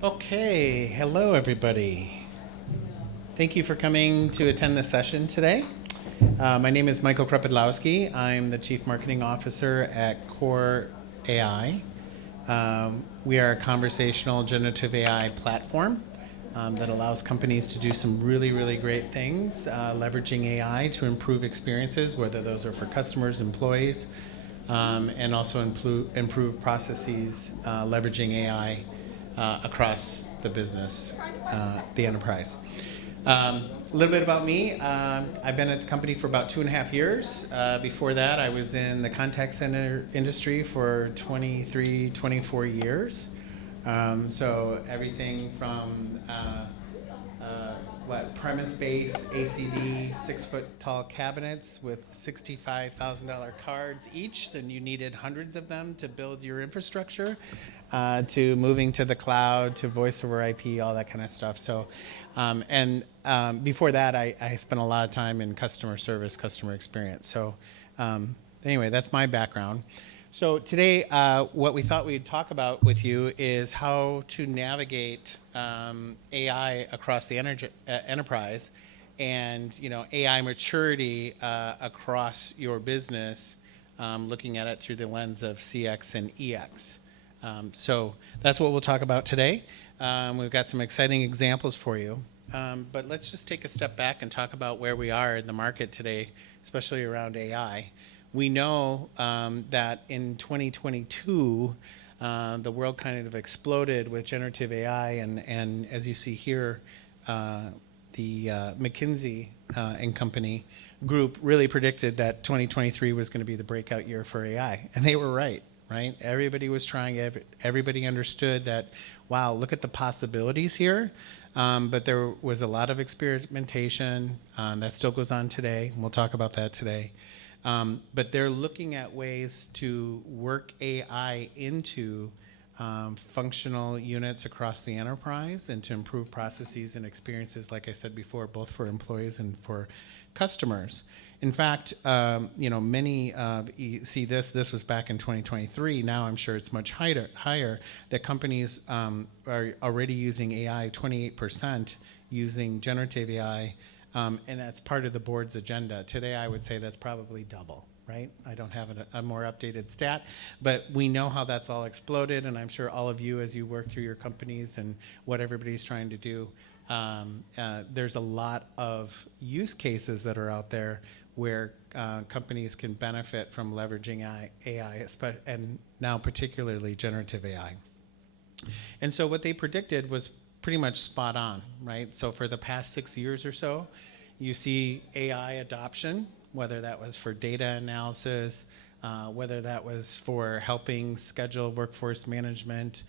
Okay, hello everybody. Thank you for coming to attend this session today. My name is Michael Krepidlowski. I'm the Chief Marketing Officer at Core AI. We are a conversational generative AI platform that allows companies to do some really, really great things, leveraging AI to improve experiences, whether those are for customers, employees, and also improve processes, leveraging AI across the business, the enterprise. A little bit about me. I've been at the company for about 2.5 years. Before that, I was in the contact center industry for 23, 24 years. So everything from premise-based ACD 6-foot tall cabinets with $65,000 cards each. Then you needed hundreds of them to build your infrastructure, to moving to the cloud, to voice over IP, all that kind of stuff. So, before that, I spent a lot of time in customer service, customer experience. So anyway, that's my background. So today, what we thought we'd talk about with you is how to navigate AI across the enterprise, and AI maturity across your business, looking at it through the lens of CX and EX. So that's what we'll talk about today. We've got some exciting examples for you. But let's just take a step back and talk about where we are in the market today, especially around AI. We know that in 2022, the world kind of exploded with generative AI, and as you see here, the McKinsey and Company group really predicted that 2023 was going to be the breakout year for AI, and they were right. Everybody was trying, everybody understood that, wow, look at the possibilities here. But there was a lot of experimentation that still goes on today, and we'll talk about that today. But they're looking at ways to work AI into functional units across the enterprise and to improve processes and experiences, like I said before, both for employees and for customers. In fact, many see this was back in 2023. Now I'm sure it's much higher that companies are already using AI, 28% using generative AI, and that's part of the board's agenda. Today, I would say that's probably double, right? I don't have a more updated stat, but we know how that's all exploded, and I'm sure all of you, as you work through your companies and what everybody's trying to do, there's a lot of use cases that are out there where companies can benefit from leveraging AI, and now particularly generative AI. And so what they predicted was pretty much spot on, right? So for the past 6 years or so, you see AI adoption, whether that was for data analysis, whether that was for helping schedule workforce management,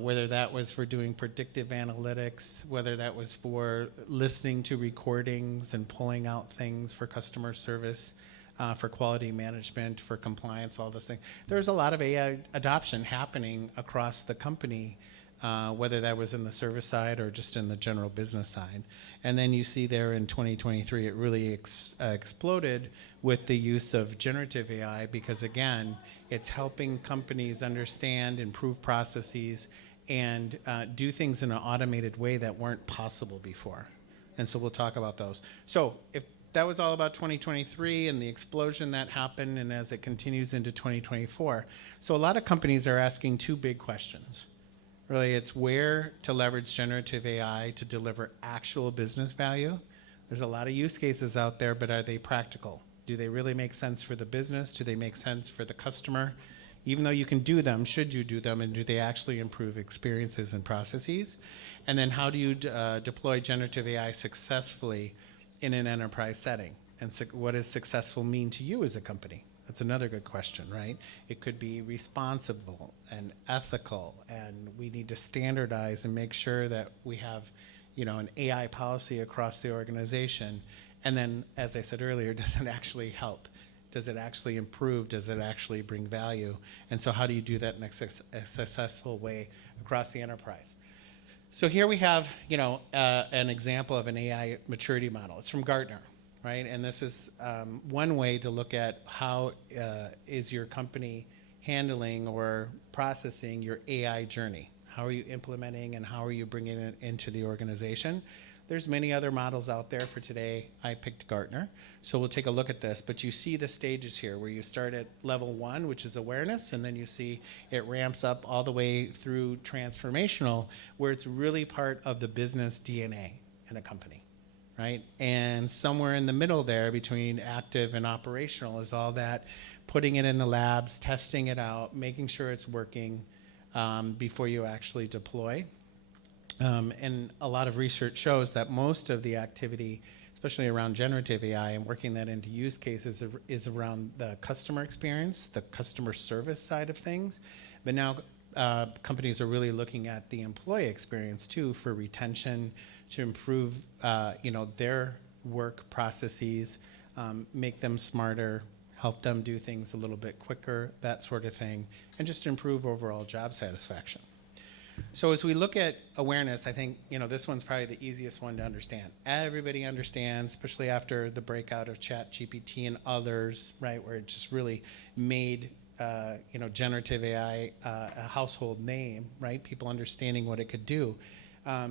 whether that was for doing predictive analytics, whether that was for listening to recordings and pulling out things for customer service, for quality management, for compliance, all those things. There's a lot of AI adoption happening across the company, whether that was in the service side or just in the general business side. And then you see there in 2023, it really exploded with the use of generative AI, because again, it's helping companies understand, improve processes, and do things in an automated way that weren't possible before. And so we'll talk about those. So if that was all about 2023 and the explosion that happened, and as it continues into 2024. So a lot of companies are asking two big questions. Really, it's where to leverage generative AI to deliver actual business value. There's a lot of use cases out there, but are they practical? Do they really make sense for the business? Do they make sense for the customer? Even though you can do them, should you do them, and do they actually improve experiences and processes? And then how do you deploy generative AI successfully in an enterprise setting? And what does successful mean to you as a company? That's another good question, right? It could be responsible and ethical, and we need to standardize and make sure that we have, an AI policy across the organization. And then, as I said earlier, does it actually help? Does it actually improve? Does it actually bring value? And so how do you do that in a successful way across the enterprise? So here we have, an example of an AI maturity model. It's from Gartner. Right? And this is one way to look at how is your company handling or processing your AI journey. How are you implementing, and how are you bringing it into the organization? There's many other models out there. For today, I picked Gartner. So we'll take a look at this. But you see the stages here where you start at level 1, which is awareness, and then you see it ramps up all the way through transformational, where it's really part of the business DNA in a company, right? And somewhere in the middle there between active and operational is all that putting it in the labs, testing it out, making sure it's working before you actually deploy. And a lot of research shows that most of the activity, especially around generative AI and working that into use cases, is around the customer experience, the customer service side of things. But now companies are really looking at the employee experience too, for retention, to improve their work processes, make them smarter, help them do things a little bit quicker, that sort of thing, and just improve overall job satisfaction. So as we look at awareness, I think this one's probably the easiest one to understand. Everybody understands, especially after the breakout of ChatGPT and others, right, where it just really made generative AI a household name, right? People understanding what it could do.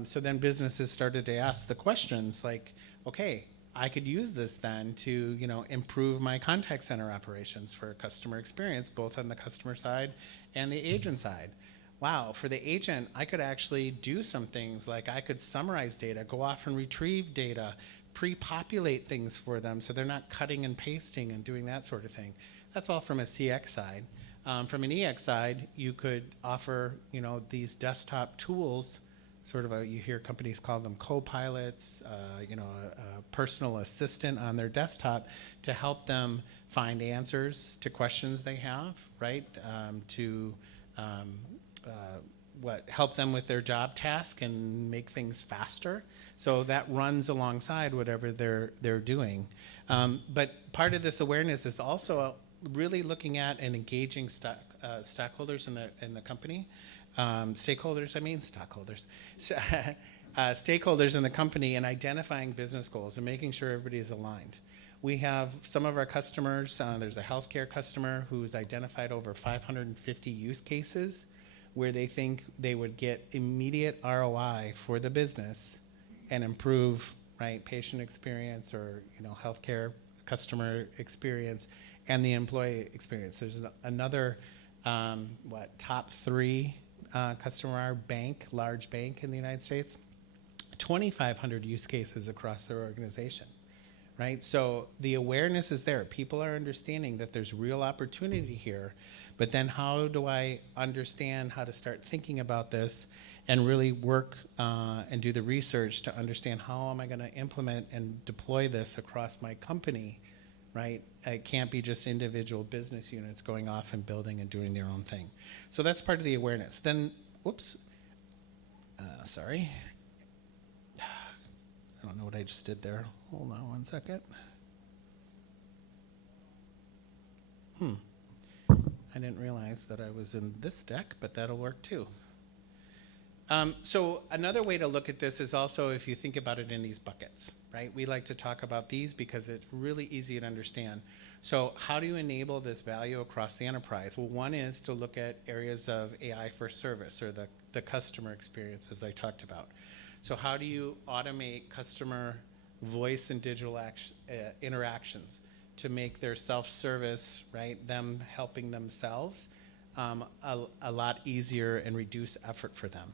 So then businesses started to ask the questions like, okay, I could use this then to improve my contact center operations for customer experience, both on the customer side and the agent side. Wow, for the agent, I could actually do some things like I could summarize data, go off and retrieve data, pre-populate things for them so they're not cutting and pasting and doing that sort of thing. That's all from a CX side. From an EX side, you could offer these desktop tools, sort of you hear companies call them co-pilots, a personal assistant on their desktop to help them find answers to questions they have, right? Help them with their job task and make things faster. So that runs alongside whatever they're doing. But part of this awareness is also really looking at and engaging stockholders in the company. Stakeholders in the company, and identifying business goals and making sure everybody's aligned. We have some of our customers, there's a healthcare customer who's identified over 550 use cases where they think they would get immediate ROI for the business and improve, right, patient experience or healthcare customer experience and the employee experience. There's another top 3 customer bank, large bank in the United States, 2,500 use cases across their organization. Right? So the awareness is there. People are understanding that there's real opportunity here, but then how do I understand how to start thinking about this and really work and do the research to understand how am I going to implement and deploy this across my company, right? It can't be just individual business units going off and building and doing their own thing. So that's part of the awareness. Then, sorry. I don't know what I just did there. Hold on one second. I didn't realize that I was in this deck, but that'll work too. So another way to look at this is also if you think about it in these buckets, right? We like to talk about these because it's really easy to understand. So how do you enable this value across the enterprise? Well, one is to look at areas of AI for service or the customer experience, as I talked about. So how do you automate customer voice and digital interactions to make their self-service, right, them helping themselves, a lot easier and reduce effort for them?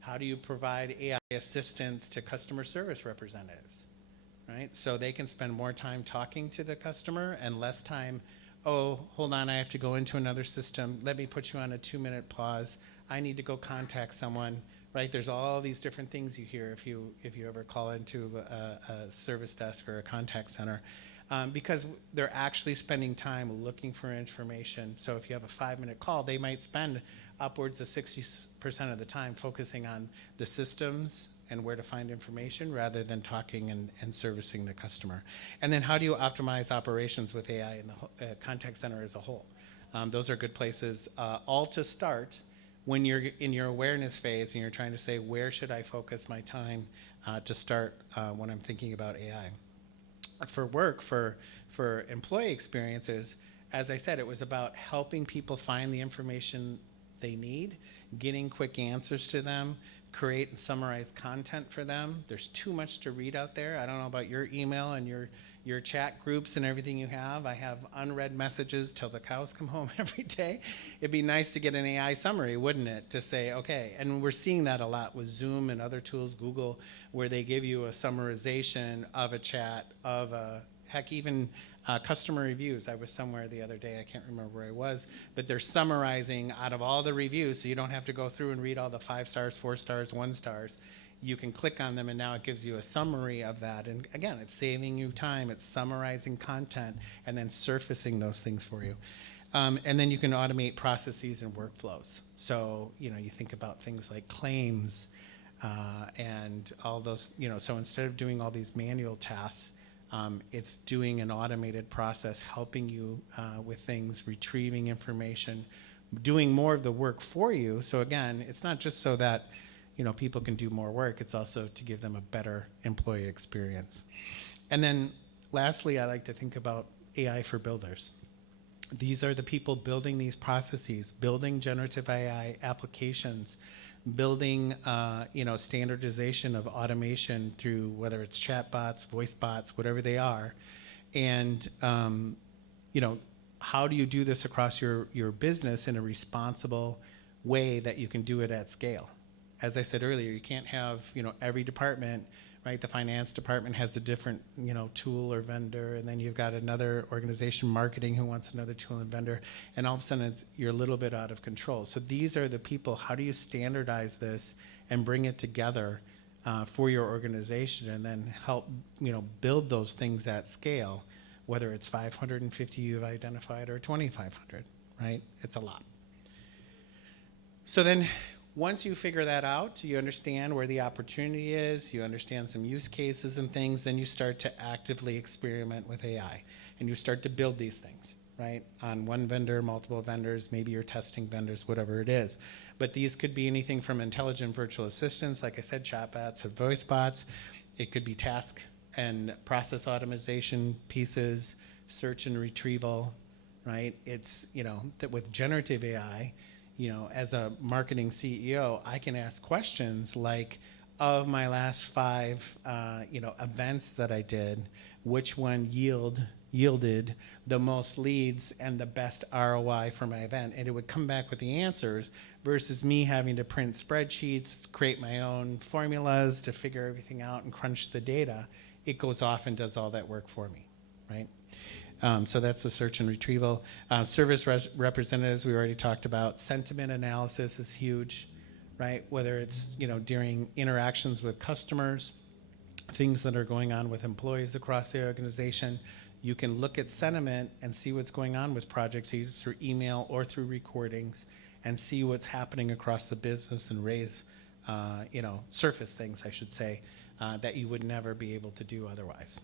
How do you provide AI assistance to customer service representatives, right? So they can spend more time talking to the customer and less time, oh, hold on, I have to go into another system. Let me put you on a 2-minute pause. I need to go contact someone. Right, there's all these different things you hear if you ever call into a service desk or a contact center, because they're actually spending time looking for information. So if you have a 5-minute call, they might spend upwards of 60% of the time focusing on the systems and where to find information rather than talking and servicing the customer. And then how do you optimize operations with AI in the contact center as a whole? Those are good places all to start when you're in your awareness phase and you're trying to say, where should I focus my time to start when I'm thinking about AI? For work, for employee experiences, as I said, it was about helping people find the information they need, getting quick answers to them, create and summarize content for them. There's too much to read out there. I don't know about your email and your chat groups and everything you have. I have unread messages till the cows come home every day. It'd be nice to get an AI summary, wouldn't it? To say, okay, and we're seeing that a lot with Zoom and other tools, Google, where they give you a summarization of a chat, of a, heck, even customer reviews. I was somewhere the other day, I can't remember where I was, but they're summarizing out of all the reviews, so you don't have to go through and read all the 5 stars, 4 stars, 1 stars. You can click on them and now it gives you a summary of that. And again, it's saving you time, it's summarizing content and then surfacing those things for you. And then you can automate processes and workflows. So, you think about things like claims and all those, so instead of doing all these manual tasks, it's doing an automated process, helping you with things, retrieving information, doing more of the work for you. So again, it's not just so that people can do more work, it's also to give them a better employee experience. And then lastly, I like to think about AI for builders. These are the people building these processes, building generative AI applications, building standardization of automation through whether it's chatbots, voice bots, whatever they are. And how do you do this across your business in a responsible way that you can do it at scale? As I said earlier, you can't have every department, right? The finance department has a different tool or vendor, and then you've got another organization, marketing, who wants another tool and vendor, and all of a sudden you're a little bit out of control. So these are the people. How do you standardize this and bring it together for your organization, and then help build those things at scale, whether it's 550 you've identified or 2,500, right? It's a lot. So then, once you figure that out, you understand where the opportunity is, you understand some use cases and things, then you start to actively experiment with AI. And you start to build these things, right? On one vendor, multiple vendors, maybe you're testing vendors, whatever it is. But these could be anything from intelligent virtual assistants, like I said, chatbots or voice bots. It could be task and process automation pieces, search and retrieval, right? It's, that with generative AI, as a marketing CEO, I can ask questions like, of my last 5, events that I did, which one yielded the most leads and the best ROI for my event? And it would come back with the answers versus me having to print spreadsheets, create my own formulas to figure everything out and crunch the data. It goes off and does all that work for me, right? So that's the search and retrieval. Service representatives, we already talked about. Sentiment analysis is huge, right? Whether it's during interactions with customers, things that are going on with employees across the organization, you can look at sentiment and see what's going on with projects, either through email or through recordings, and see what's happening across the business and raise, surface things, I should say, that you would never be able to do otherwise.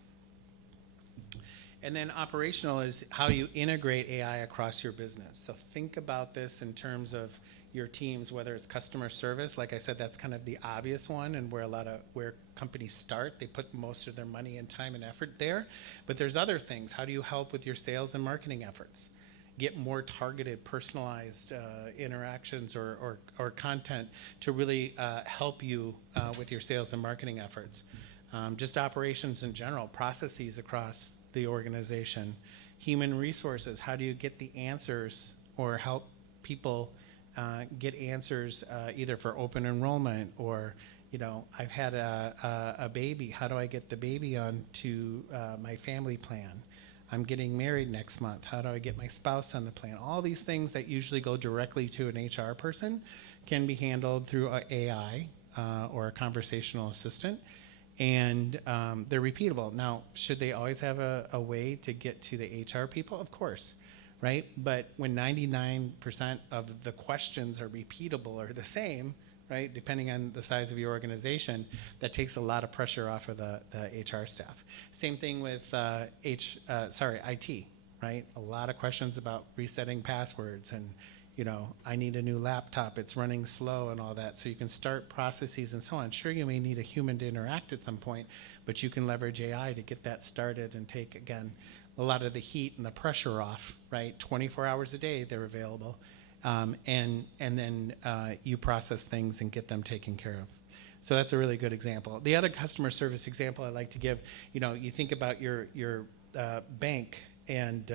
And then operational is how you integrate AI across your business. So think about this in terms of your teams, whether it's customer service. Like I said, that's kind of the obvious one, and where companies start. They put most of their money and time and effort there. But there's other things. How do you help with your sales and marketing efforts? Get more targeted, personalized interactions or content to really help you with your sales and marketing efforts. Just operations in general, processes across the organization. Human resources, how do you get the answers or help people get answers either for open enrollment or, I've had a baby, how do I get the baby onto my family plan? I'm getting married next month, how do I get my spouse on the plan? All these things that usually go directly to an HR person can be handled through AI or a conversational assistant. And they're repeatable. Now, should they always have a way to get to the HR people? Of course, right? But when 99% of the questions are repeatable or the same, right, depending on the size of your organization, that takes a lot of pressure off of the HR staff. Same thing with IT, right? A lot of questions about resetting passwords and I need a new laptop, it's running slow and all that. So you can start processes and so on. Sure, you may need a human to interact at some point, but you can leverage AI to get that started and take, again, a lot of the heat and the pressure off, right? 24 hours a day they're available. and then you process things and get them taken care of. So that's a really good example. The other customer service example I like to give, you think about your bank, and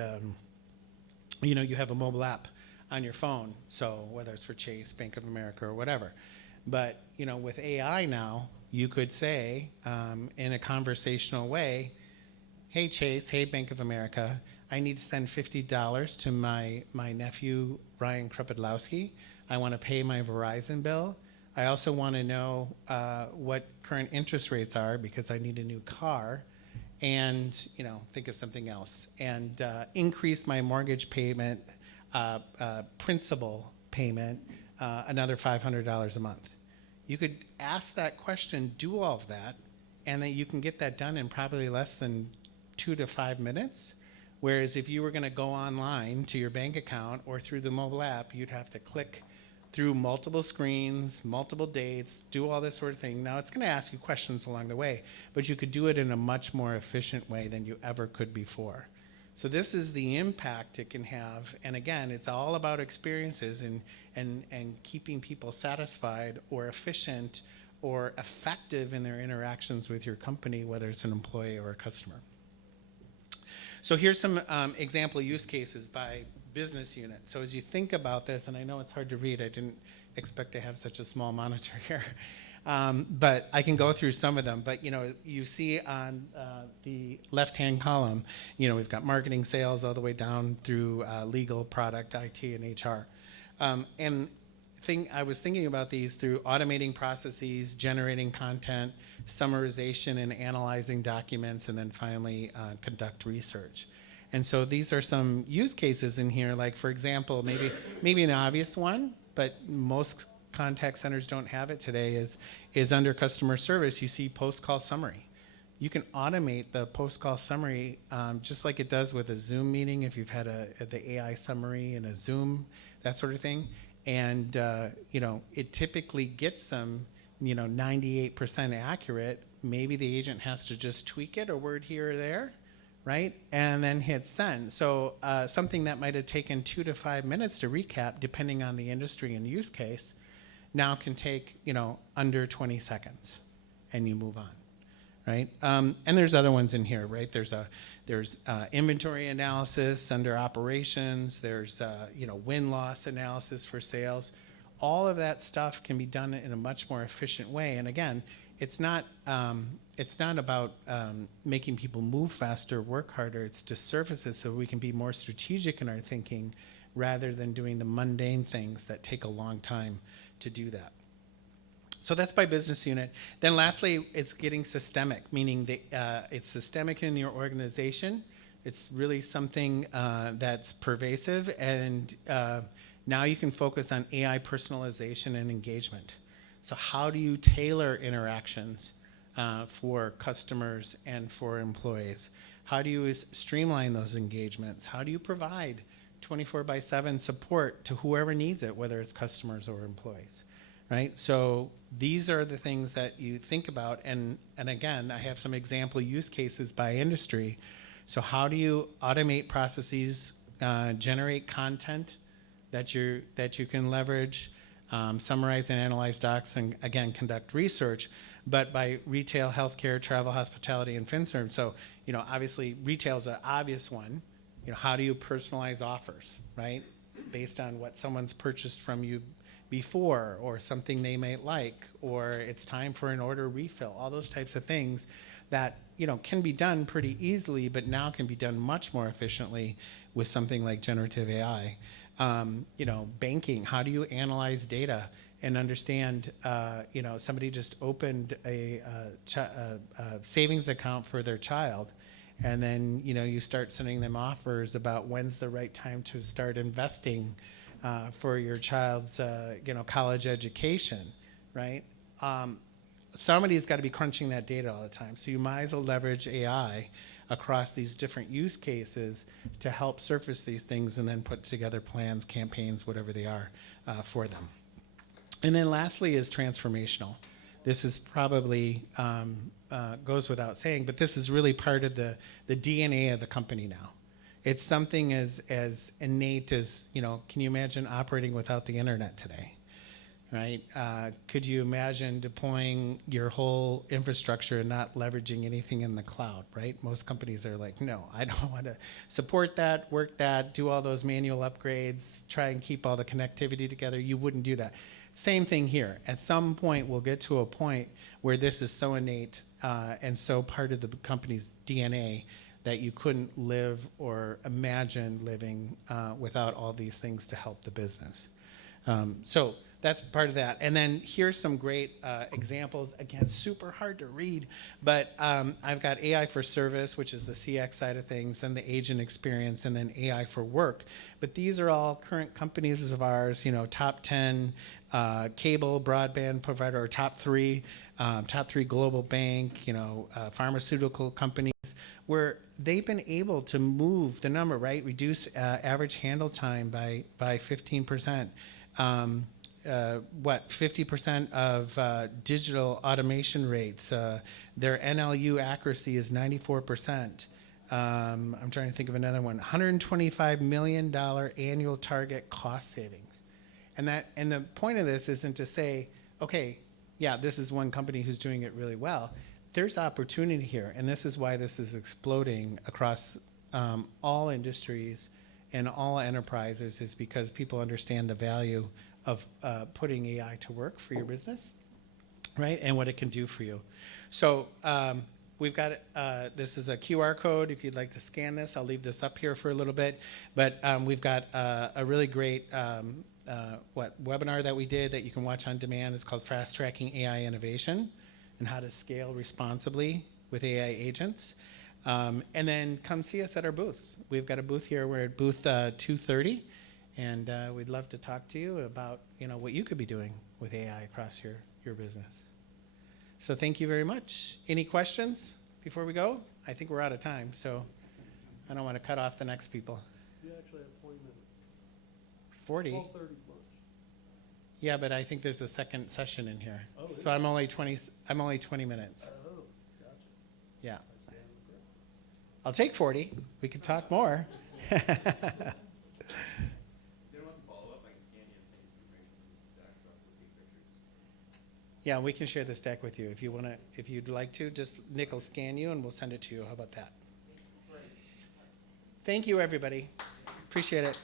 you have a mobile app on your phone. So whether it's for Chase, Bank of America, or whatever, but with AI now, you could say in a conversational way, "Hey Chase, hey Bank of America, I need to send $50 to my nephew Ryan Krupodlowski. I want to pay my Verizon bill. I also want to know what current interest rates are because I need a new car, and think of something else, and increase my mortgage payment, principal payment, another $500 a month." You could ask that question, do all of that, and then you can get that done in probably less than 2 to 5 minutes. Whereas if you were going to go online to your bank account or through the mobile app, you'd have to click through multiple screens, multiple dates, do all this sort of thing. Now, it's going to ask you questions along the way, but you could do it in a much more efficient way than you ever could before. So this is the impact it can have. And again, it's all about experiences and keeping people satisfied or efficient or effective in their interactions with your company, whether it's an employee or a customer. So here's some example use cases by business unit. So as you think about this, and I know it's hard to read, I didn't expect to have such a small monitor here, but I can go through some of them. But you see on the left-hand column, we've got marketing, sales, all the way down through legal, product, IT, and HR. And I was thinking about these through automating processes, generating content, summarization and analyzing documents, and then finally conduct research. And so these are some use cases in here, like for example, maybe an obvious one, but most contact centers don't have it today, is under customer service. You see post-call summary. You can automate the post-call summary just like it does with a Zoom meeting if you've had the AI summary in a Zoom, that sort of thing. And it typically gets them 98% accurate. Maybe the agent has to just tweak it a word here or there, right? And then hit send. So something that might have taken 2 to 5 minutes to recap, depending on the industry and use case, now can take under 20 seconds, and you move on, right? And there's other ones in here, right? There's inventory analysis under operations. There's win-loss analysis for sales. All of that stuff can be done in a much more efficient way. And again, it's not about making people move faster, work harder. It's to surface it so we can be more strategic in our thinking rather than doing the mundane things that take a long time to do that. So that's by business unit. Then lastly, it's getting systemic, meaning it's systemic in your organization. It's really something that's pervasive, and now you can focus on AI personalization and engagement. So how do you tailor interactions for customers and for employees? How do you streamline those engagements? How do you provide 24/7 support to whoever needs it, whether it's customers or employees, right? So these are the things that you think about. And again, I have some example use cases by industry. So how do you automate processes, generate content that you can leverage, summarize and analyze docs, and again, conduct research, but by retail, healthcare, travel, hospitality, and FinServ. So, obviously retail is an obvious one. How do you personalize offers, right? Based on what someone's purchased from you before, or something they might like, or it's time for an order refill, all those types of things that, can be done pretty easily, but now can be done much more efficiently with something like generative AI. Banking, how do you analyze data and understand, somebody just opened a savings account for their child, and then, you start sending them offers about when's the right time to start investing for your child's, college education, right? Somebody's got to be crunching that data all the time. So you might as well leverage AI across these different use cases to help surface these things and then put together plans, campaigns, whatever they are for them. And then lastly is transformational. This is probably, goes without saying, but this is really part of the DNA of the company now. It's something as innate as, can you imagine operating without the internet today? Right? Could you imagine deploying your whole infrastructure and not leveraging anything in the cloud, right? Most companies are like, no, I don't want to support that, work that, do all those manual upgrades, try and keep all the connectivity together. You wouldn't do that. Same thing here. At some point, we'll get to a point where this is so innate and so part of the company's DNA that you couldn't live or imagine living without all these things to help the business. So that's part of that. And then here's some great examples. Again, super hard to read, but I've got AI for service, which is the CX side of things, and the agent experience, and then AI for work. But these are all current companies of ours, top 10 cable broadband provider, or top three global bank, pharmaceutical companies, where they've been able to move the number, right? Reduce average handle time by 15%. 50% of digital automation rates. Their NLU accuracy is 94%. I'm trying to think of another one. $125 million annual target cost savings. And the point of this isn't to say, okay, yeah, this is one company who's doing it really well. There's opportunity here, and this is why this is exploding across all industries and all enterprises, is because people understand the value of putting AI to work for your business, right? And what it can do for you. So we've got, this is a QR code. If you'd like to scan this, I'll leave this up here for a little bit. But we've got a really great webinar that we did that you can watch on demand. It's called Fast Tracking AI Innovation and How to Scale Responsibly with AI Agents. And then come see us at our booth. We've got a booth here. We're at booth 230. And we'd love to talk to you about what you could be doing with AI across your business. So thank you very much. Any questions before we go? I think we're out of time, so I don't want to cut off the next people. You actually have 40 minutes. 40? 12:30 is lunch. Yeah, but I think there's a second session in here. Oh, so I'm only 20 minutes. Oh, gotcha. Yeah. I stand corrected. I'll take 40. We could talk more. Yeah, we can share this deck with you if you want to. If you'd like to, just Nick will scan you and we'll send it to you. How about that? Thank you, everybody. Appreciate it.